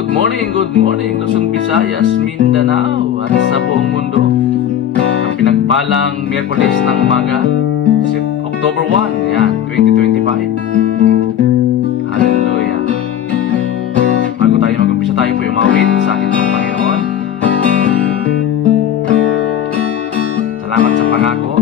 good morning, Luzon, Visayas, Mindanao at sa buong mundo. Ang pinagpalang Miyerkules ng umaga, October 1, yan, 2025. Hallelujah. Bago tayo mag-umpisa, tayo po umawit sa ating Panginoon. Salamat sa pangako.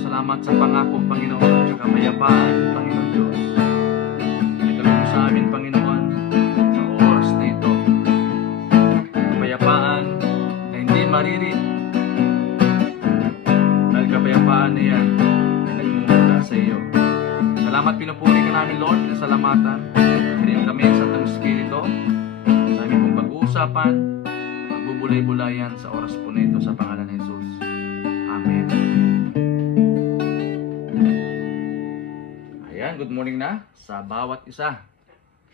Salamat sa pangako, Panginoon, sa kapayapaan, Panginoon Diyos. Ikalog mo sa amin, Panginoon, sa oras na ito. Kapayapaan na hindi maririt. Dahil kapayapaan na yan ay nagmumula sa iyo. Salamat, pinupuri ka namin, Lord, pinasalamatan. Kaya kami sa Santang Espiritu, sa aming pong pag-uusapan, magbubulay-bulayan sa oras po na ito sa pangalan ni Jesus. Amen. Good morning na sa bawat isa.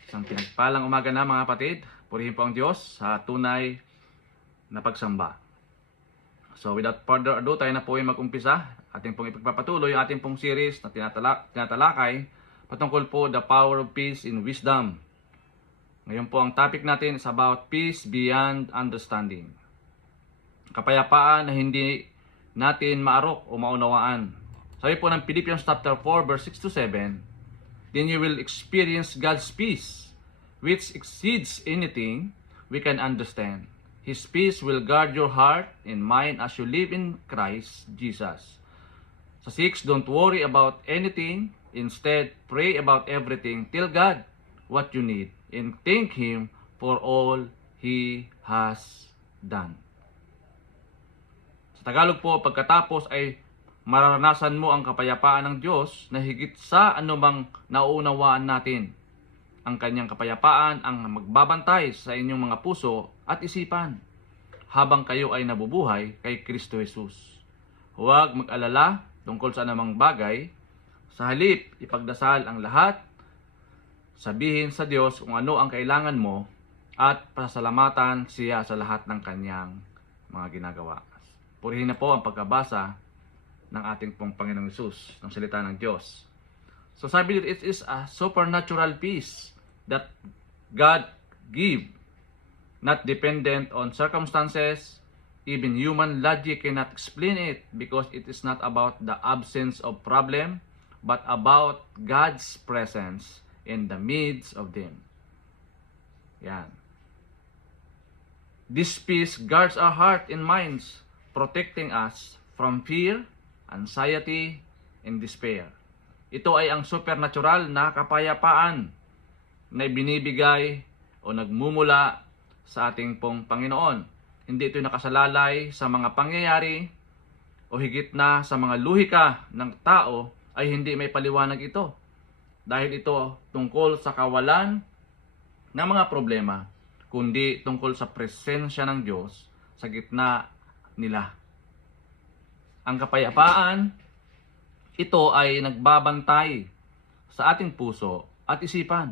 Isang pinagpalang umaga na, mga kapatid. Purihin po ang Diyos sa tunay na pagsamba. So without further ado, tayo na po ay mag-umpisa. Ating pong ipagpapatuloy ang ating pong series na tinatalakay patungkol po the power of peace in wisdom. Ngayon po ang topic natin is about peace beyond understanding. Kapayapaan na hindi natin maarok o maunawaan. Sabi po ng Philippians chapter 4 verse 6 to 7, then you will experience God's peace, which exceeds anything we can understand. His peace will guard your heart and mind as you live in Christ Jesus. Sa 6, don't worry about anything. Instead, pray about everything. Tell God what you need and thank Him for all He has done. Sa Tagalog po, pagkatapos ay mararanasan mo ang kapayapaan ng Diyos na higit sa anumang nauunawaan natin. ang kanyang kapayapaan ang magbabantay sa inyong mga puso at isipan habang kayo ay nabubuhay kay Kristo Jesus. Huwag mag-alala tungkol sa anumang bagay. Sa halip, ipagdasal ang lahat, sabihin sa Diyos kung ano ang kailangan mo at pasalamatan siya sa lahat ng kanyang mga ginagawa. Purihin na po ang pagkabasa ng ating pong Panginoong Hesus, ng salita ng Diyos. So sabi dito, it is a supernatural peace that God give, not dependent on circumstances. Even human logic cannot explain it because it is not about the absence of problem, but about God's presence in the midst of them. Yan. This peace guards our heart and minds, protecting us from fear, anxiety, and despair. Ito ay ang supernatural na kapayapaan na ibinibigay o nagmumula sa ating pong Panginoon. Hindi ito nakasalalay sa mga pangyayari o higit na sa mga luhika ng tao ay hindi may paliwanag ito. Dahil ito tungkol sa kawalan ng mga problema, kundi tungkol sa presensya ng Diyos sa gitna nila. Ang kapayapaan, ito ay nagbabantay sa ating puso at isipan.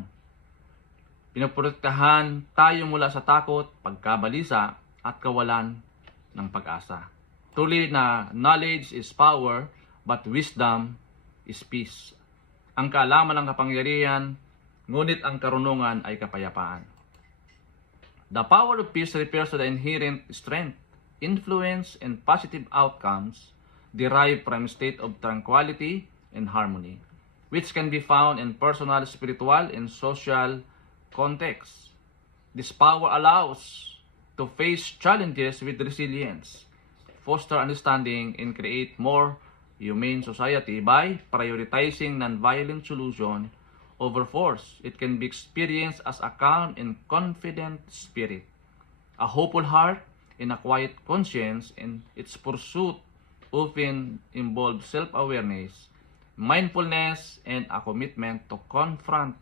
Pinoprotektahan tayo mula sa takot, pagkabalisa, at kawalan ng pag-asa. Truly na knowledge is power, but wisdom is peace. Ang kaalaman ng kapangyarihan, ngunit ang karunungan ay kapayapaan. The power of peace refers to the inherent strength, influence, and positive outcomes derived from a state of tranquility and harmony, which can be found in personal, spiritual, and social context. This power allows to face challenges with resilience, foster understanding, and create more humane society by prioritizing nonviolent solution over force. It can be experienced as a calm and confident spirit, a hopeful heart, and a quiet conscience, and its pursuit often involves self-awareness, mindfulness, and a commitment to confront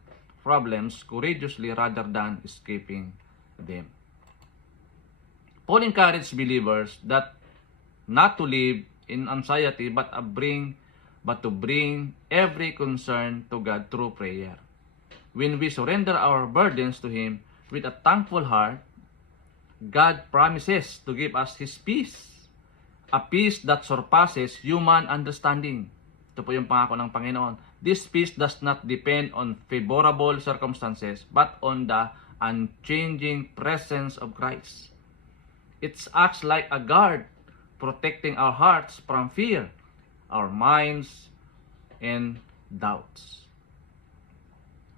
problems courageously rather than escaping them. Paul encouraged believers that not to live in anxiety but to bring every concern to God through prayer. When we surrender our burdens to Him with a thankful heart, God promises to give us His peace, a peace that surpasses human understanding. Ito po yung pangako ng Panginoon. This peace does not depend on favorable circumstances but on the unchanging presence of Christ. It acts like a guard, protecting our hearts from fear, our minds, and doubts.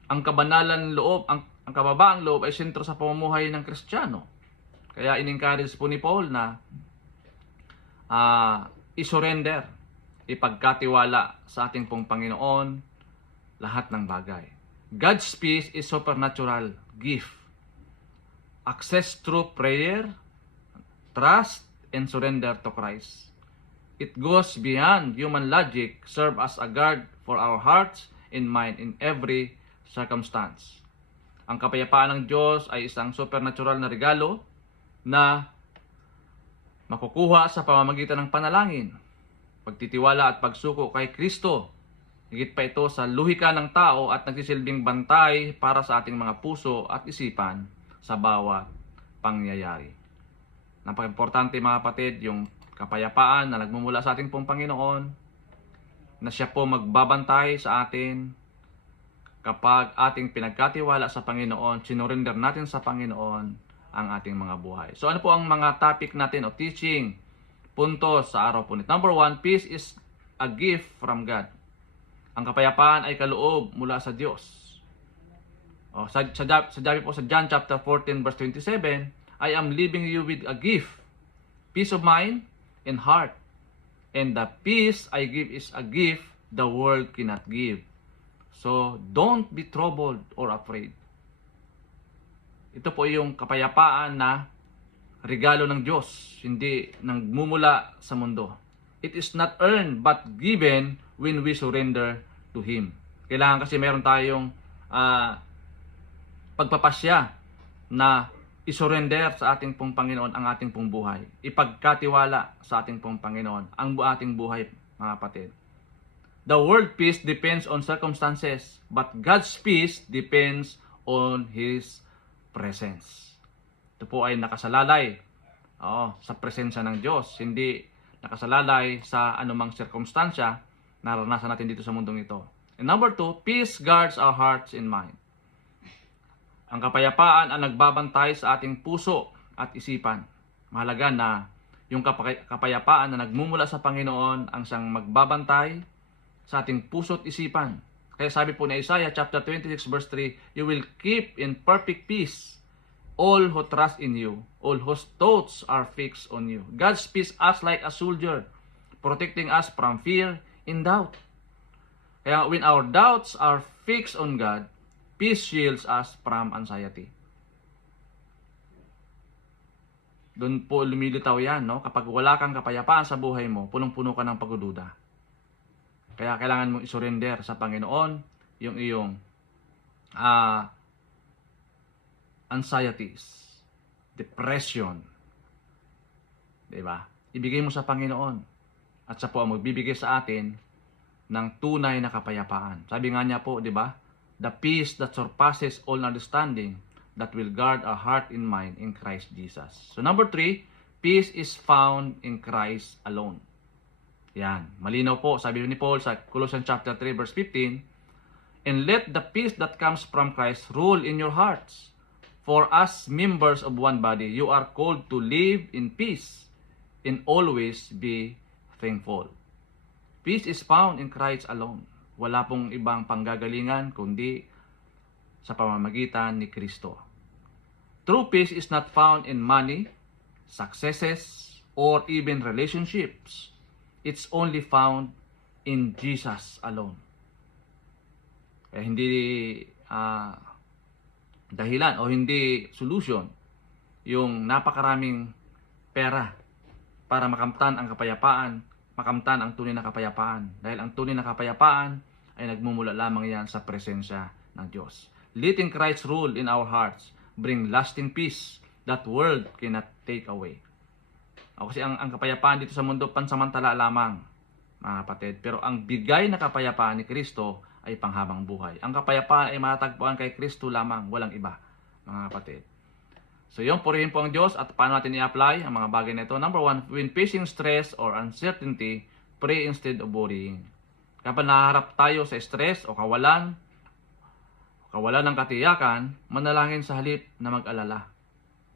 Ang kabanalan loob, ang kababaang loob ay sentro sa pamumuhay ng Kristiyano. Kaya in-encourage po ni Paul na isurrender, ipagkatiwala sa ating pong Panginoon lahat ng bagay. God's peace is supernatural gift. Access through prayer, trust, and surrender to Christ. It goes beyond human logic, serve as a guard for our hearts and mind in every circumstance. Ang kapayapaan ng Diyos ay isang supernatural na regalo na makukuha sa pamamagitan ng panalangin, pagtitiwala at pagsuko kay Kristo. Higit pa ito sa luhika ng tao at nagsisilbing bantay para sa ating mga puso at isipan sa bawat pangyayari. Napaka-importante mga kapatid, yung kapayapaan na nagmumula sa ating pong Panginoon, na siya po magbabantay sa atin kapag ating pinagkatiwala sa Panginoon, sinurrender natin sa Panginoon ang ating mga buhay. So ano po ang mga topic natin o teaching, puntos sa araw po nito? Number 1, peace is a gift from God. Ang kapayapaan ay kaloob mula sa Diyos. Sabi po sa John chapter 14 verse 27, I am leaving you with a gift, peace of mind and heart. And the peace I give is a gift the world cannot give. So, don't be troubled or afraid. Ito po yung kapayapaan na regalo ng Diyos, hindi nagmumula sa mundo. It is not earned but given when we surrender to Him. Kailangan kasi meron tayong pagpapasya na isurrender sa ating pong Panginoon ang ating pong buhay. Ipagkatiwala sa ating pong Panginoon ang ating buhay, mga kapatid. The world peace depends on circumstances, but God's peace depends on His presence. Ito po ay nakasalalay sa presensya ng Diyos. Hindi nakasalalay sa anumang sirkumstansya na naranasan natin dito sa mundong ito. And number 2, peace guards our hearts and mind. Ang kapayapaan ang nagbabantay sa ating puso at isipan. Mahalaga na yung kapayapaan na nagmumula sa Panginoon ang siyang magbabantay sa ating puso at isipan. Kaya sabi po ni Isaiah chapter 26 verse 3, you will keep in perfect peace all who trust in you, all whose thoughts are fixed on you. God's peace acts like a soldier, protecting us from fear and doubt. Kaya when our doubts are fixed on God, peace shields us from anxiety. Doon po lumilitaw yan, no? Kapag wala kang kapayapaan sa buhay mo, punong-puno ka ng pagdududa. Kaya kailangan mong isurrender sa Panginoon yung iyong anxieties, depression. Diba? Ibigay mo sa Panginoon. At siya po ang magbibigay sa atin ng tunay na kapayapaan. Sabi nga niya po, diba? The peace that surpasses all understanding that will guard our heart and mind in Christ Jesus. So number 3, peace is found in Christ alone. Yan. Malinaw po, sabi ni Paul sa Colossians chapter 3 verse 15, and let the peace that comes from Christ rule in your hearts. For as members of one body, you are called to live in peace and always be thankful. Peace is found in Christ alone. Wala pong ibang panggagalingan kundi sa pamamagitan ni Kristo. True peace is not found in money, successes, or even relationships. It's only found in Jesus alone. Kaya hindi dahilan o hindi solution yung napakaraming pera para makamtan ang kapayapaan, makamtan ang tunay na kapayapaan. Dahil ang tunay na kapayapaan ay nagmumula lamang yan sa presensya ng Diyos. Letting Christ rule in our hearts bring lasting peace that world cannot take away. Kasi ang kapayapaan dito sa mundo pansamantala lamang, mga kapatid. Pero ang bigay na kapayapaan ni Kristo ay panghabang buhay. Ang kapayapaan ay matatagpuan kay Kristo lamang, walang iba, mga kapatid. So yun, purihin po ang Diyos at paano natin i-apply ang mga bagay na ito. Number 1, when facing stress or uncertainty, pray instead of worrying. Kapag naharap tayo sa stress o kawalan ng katiyakan, manalangin sa halip na mag-alala.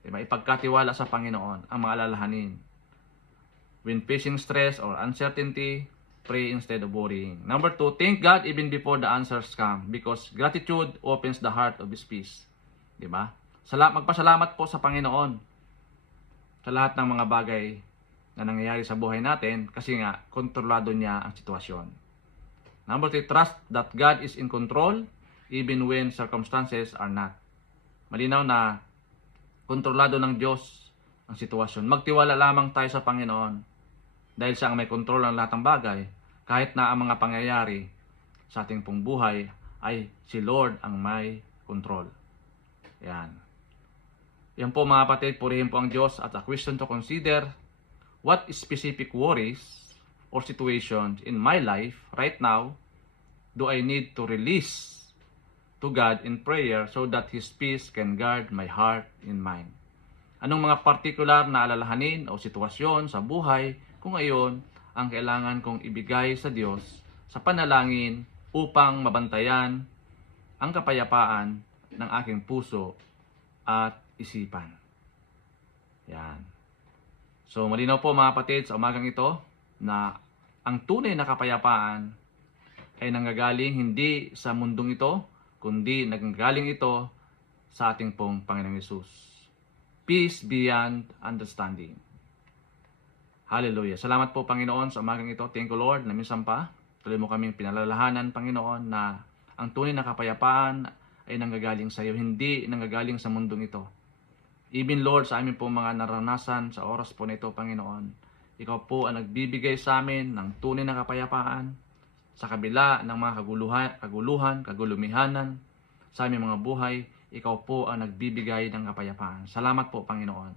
Diba? Ipagkatiwala sa Panginoon ang mga alalahanin. When facing stress or uncertainty, pray instead of worrying. Number 2, thank God even before the answers come because gratitude opens the heart of His peace. Diba? Magpasalamat po sa Panginoon sa lahat ng mga bagay na nangyayari sa buhay natin kasi nga, kontrolado niya ang sitwasyon. Number 3, trust that God is in control even when circumstances are not. Malinaw na kontrolado ng Diyos ang sitwasyon. Magtiwala lamang tayo sa Panginoon dahil siya ang may kontrol ng lahat ng bagay. Kahit na ang mga pangyayari sa ating pong buhay ay si Lord ang may control. Yan. Yan po mga kapatid, purihin po ang Diyos at a question to consider, what specific worries or situations in my life right now do I need to release to God in prayer so that His peace can guard my heart and mind? Anong mga particular na alalahanin o sitwasyon sa buhay kung ngayon ang kailangan kong ibigay sa Diyos sa panalangin upang mabantayan ang kapayapaan ng aking puso at isipan. Yan. So malinaw po mga kapatid sa umagang ito na ang tunay na kapayapaan ay nanggagaling hindi sa mundong ito, kundi nanggagaling ito sa ating pong Panginoong Hesus. Peace beyond understanding. Hallelujah. Salamat po Panginoon sa umagang ito. Thank you Lord na minsan pa tuloy mo kaming pinalalahanan Panginoon na ang tunay na kapayapaan ay nanggagaling sa iyo, hindi nanggagaling sa mundong ito. Even Lord, sa amin po mga naranasan sa oras po na ito Panginoon, Ikaw po ang nagbibigay sa amin ng tunay na kapayapaan sa kabila ng mga kaguluhan, kagulumihanan sa aming mga buhay. ikaw po ang nagbibigay ng kapayapaan. Salamat po, Panginoon.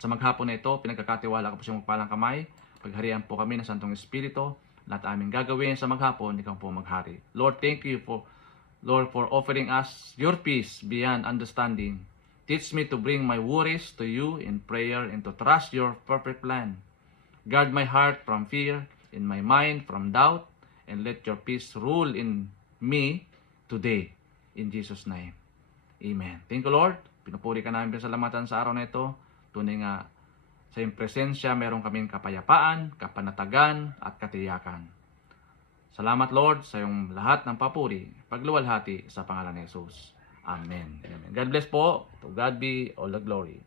Sa maghapon na ito, pinagkakatiwala ko po sa magpalang kamay. Pagharian po kami ng Santong Espiritu. Lahat aming gagawin sa maghapon, ikaw po maghari. Lord, thank you for offering us your peace beyond understanding. Teach me to bring my worries to you in prayer and to trust your perfect plan. Guard my heart from fear, and my mind from doubt, and let your peace rule in me today. In Jesus' name. Amen. Thank you, Lord. Pinupuri ka namin, pinasalamatan sa araw na ito. Tunay nga sa iyong presensya, meron kaming kapayapaan, kapanatagan, at katiyakan. Salamat, Lord, sa iyong lahat ng papuri, pagluwalhati sa pangalan ni Jesus. Amen. Amen. God bless po. To God be all the glory.